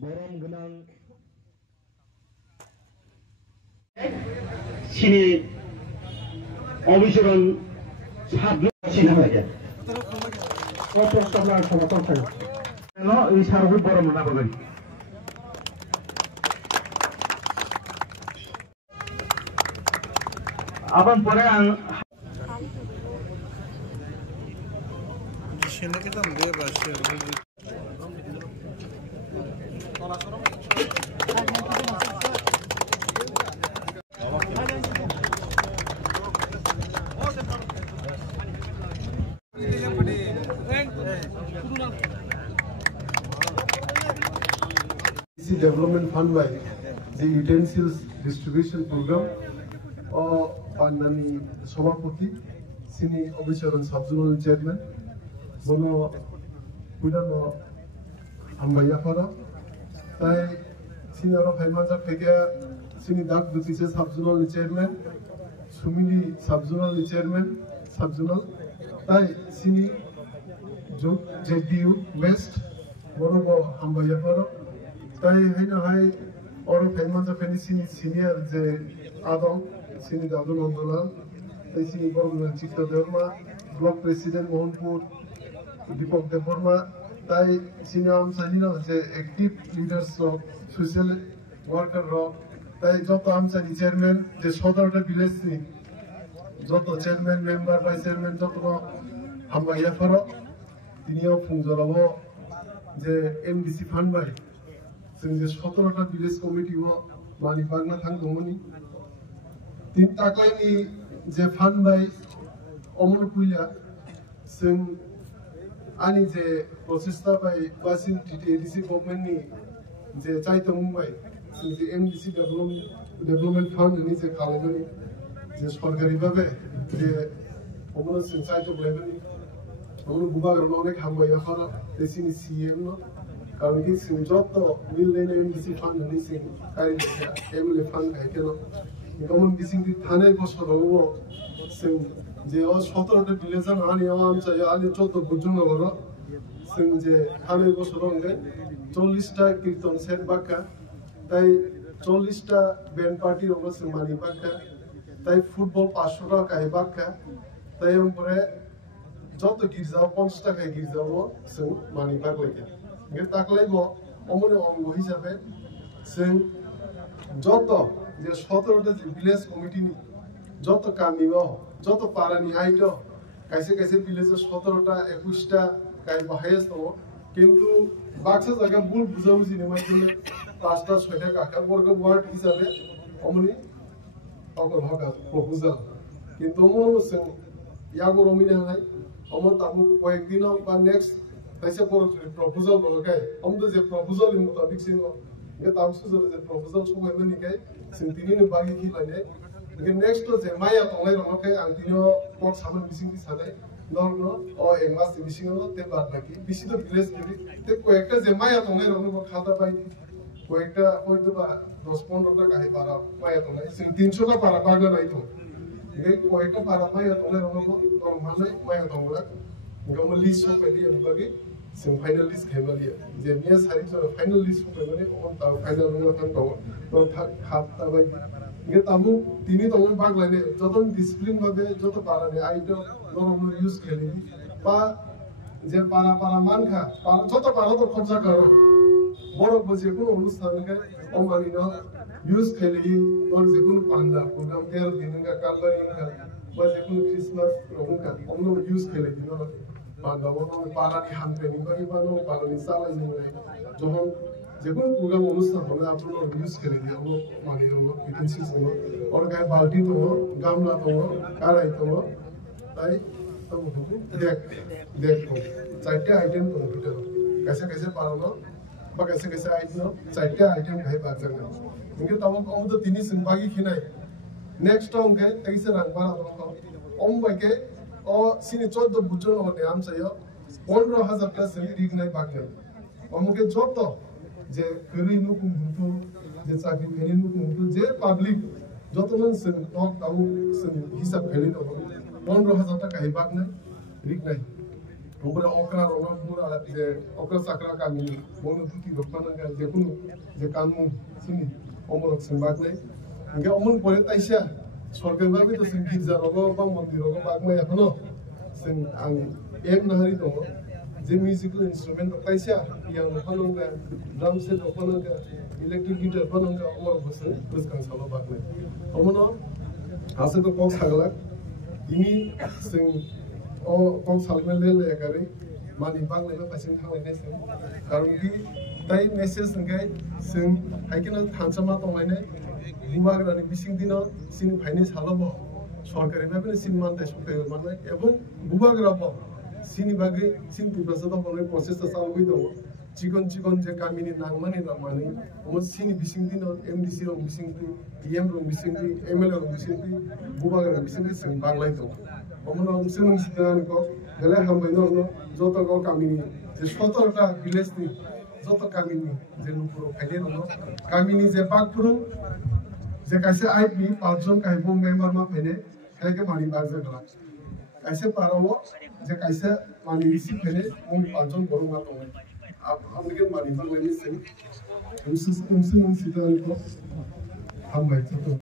বরম গোনাं सिनि अभिसरण साबजुन सिना बायदि कत सबला समतल थायो न এই সারবি বরম না বাগै আবার পরে আং সিনে কি দাম দিয়ে বাসে Development Fund by the Utensils Distribution Program or Pandani Sobapoti, Sini Obicharan Subzonal Chairman, Bono Pudano Ambayafara, Tai Sinara Haimaza Pega, Sini Dak Dutisa Subzonal Chairman, Sumili Subzonal Chairman, Subzonal, Tai Sini JDU West, Bono Ambayafara. তাই হইনা হয় ওর ফেমাজা Feni senior যে আদম সিনি দাদু নন্দলাল তাই সিনি বর্মা চিত্ত Debbarma block president Mohanpur Dipak Debbarma তাই সিনি আমসানির যে active leaders of social worker rock তাই যত আমসানি চেয়ারম্যান যে 17টা ভিলেজ নি যত চেয়ারম্যান মেম্বার ভাইস চেয়ারম্যান যত হামবাইয়া ফর তিনিও ফুংজরাব যে এমডিসি ফান্ড বাই जों जे 17टा ভিলেজ কমিটি मानि बागना थांदोंमोन तीन ताकलायनि जे फान्ड बाय अमल पुइला जों आनि जे प्रसेसता बाय बासिन टिटिएडिसि गभर्नमेन्टनि जे चाइतो मुंबाय जों जे एमडिसि डेभलपमेन्ट फान्ड नि जे खालामनानै जे सरकारि भाबे जे अमल जों चाइतो लायबानि अमल बुबागरनो अनेक हामबाय आखारा देसिनि सीएम नो कारण कि सिंह जत मिल लेने एमडीसी फान्ड नहीं सिंह काई एमएलए फान्ड है क्या ना गवर्नमेंट की सिंह थाने को सरोगो सिंह जे और 17टा विलेजन आने आम चाहिए आने 14 बुजुर्ग वाला सिंह जे थाने को सरोगे 40टा कीर्तन सेट बाका ताई 40टा बैंड पार्टी होगा सिंह मानी बाका ताई फुटबॉल 500 का है बाका ताई हम पर जत गिरजाओ 50टा का गिरजाओ सिंह मानी बाक लेके गे ताकलाइबो अमरे अंग हिसाबै जों जत जे 17टा जे विलेज कमिटिनि जत कामिबो जत पारानि आइट कायसे कायसे विलेज 17टा 21टा काय बाहायस दङ किन्तु बाक्सा जायगा बुल बुजाउजिनि माइदिने 5टा 6टा काका वर्ग वार्ड हिसाबै अमनि अगर हका प्रपोजल किन्तु अमनो जों यागो रमिना हाय अमन ताबु कयेक दिनाव बा नेक्स्ट ऐसे प्रपोजल बोलके हम तो जे प्रपोजल इन मुताबिक सिंह ये तामसु जे प्रपोजल सो है नि के सिंतिनि ने बागी की लाने के नेक्स्ट तो जे माया तंगलाय रमके आं तिनो पक सामन बिसिं की साने नरनो ओ एक मास बिसिं नो ते बाद लागी बिसि तो विलेज के ते कोएकटा जे माया तंगलाय रमनो खाता बाय कोएकटा होइतो बा 10-15 टा काहे पारा माया तंगलाय सिंह 300 का पारा बागा नाइ तो के कोएकटा पारा माया तंगलाय रमनो नरमालै माया तंगला गम लिस्ट हो पहले हम बागे सिंह फाइनल लिस्ट खेबालिया जे मिया सारि सर फाइनल लिस्ट हो माने अन ता फाइनल न थां दङ न था खापता बाय गे ताबु तिनि तंग बाग लाने जतन डिसिप्लिन भाबे जत पाराने आइट नरम यूज खेलि पा जे पारा पारा मानखा पारा जत पारा तो खर्च करो बड़ बजे को अनुष्ठान के अमानि न यूज खेलि और जे कुन पांडा प्रोग्राम 13 दिन का कालबारी का बजे कुन क्रिसमस रोका हमनो यूज खेलि दिन बांधावो पारानि हामपेनि बागि बानो पारानि सालाय निमले जहन जेकुन प्रोग्राम अनुष्ठान होले आपनो यूज खेलि दियो मानि नो इटेंसिल्स दङ और गाय बाल्टी दङ गामला दङ काराय दङ ताई तब देख चारटे आइटम दङ भितर कैसे कैसे पारनो बा कैसे कैसे आइटम चारटे आइटम खाइ बाजन इनके तब हम तो तिनी सिंबागी खिनाय नेक्स्ट टाइम के कैसे रंग बारा दङ ओम बाके ओ सिनि 14 बुजन होने आम चाहिए 15,000 प्लस से रिग नहीं बागने अमुके जत जे करी नु कुंतु जे चाकरी फेरि नु कुंतु जे पब्लिक जत मन से टक ताउ से हिसाब फेरि न 15,000 टाका हे बागने रिग नहीं Bukura okra roma pura je okra sakra kami bono tuti rokmana ga je kunu je kanmu sini omorok sembakle nge omon pore taisha sorgar babi to sing gizar rogo ba mondir rogo bagma ekhno sing ang ek nahari to je musical instrument taisha yang phanonga drum set phanonga electric guitar phanonga omorok bose buskang salo bagme omono ase to kok sagla ini sing o kong salmen le kare mani bang le pasin thang le sing karon ki tai message ngai sing haikena thansama to maine bubar rani bising dino sin phaine salobo সরকারি না বলে scene মানতে সতে মানে এবং বুবা গ্রাপ সিনি বাগে scene তিবাসা তো কোন প্রসেসটা চালু হই দাও চিকন চিকন যে কামিনি নাংমানি না মানে ও সিনি বিসিং দিন এমডিসি রং বিসিং দি ইএম রং বিসিং দি এমএলএ রং বিসিং দি বুবা গ্রাপ বিসিং দি সিন বাংলাই দাও ওমনো সিন সিন কো গলে হামবাই ন যত কো কামিনি যে 17টা ভিলেজ নি যত কামিনি যে লুপুরো ফাইলে ন কামিনি যে পাকপুরো যে কাছে আইপি পাঁচজন কাইবং মেম্বার মা ফেনে হেকে মানি বাজে গলা কাছে পারাও যে কাছে মানি রিসিভ ফেনে উন পাঁচজন বড় মা তো আমকে মানি বাংলাদেশ সে উনসিতান কো হামবাই তো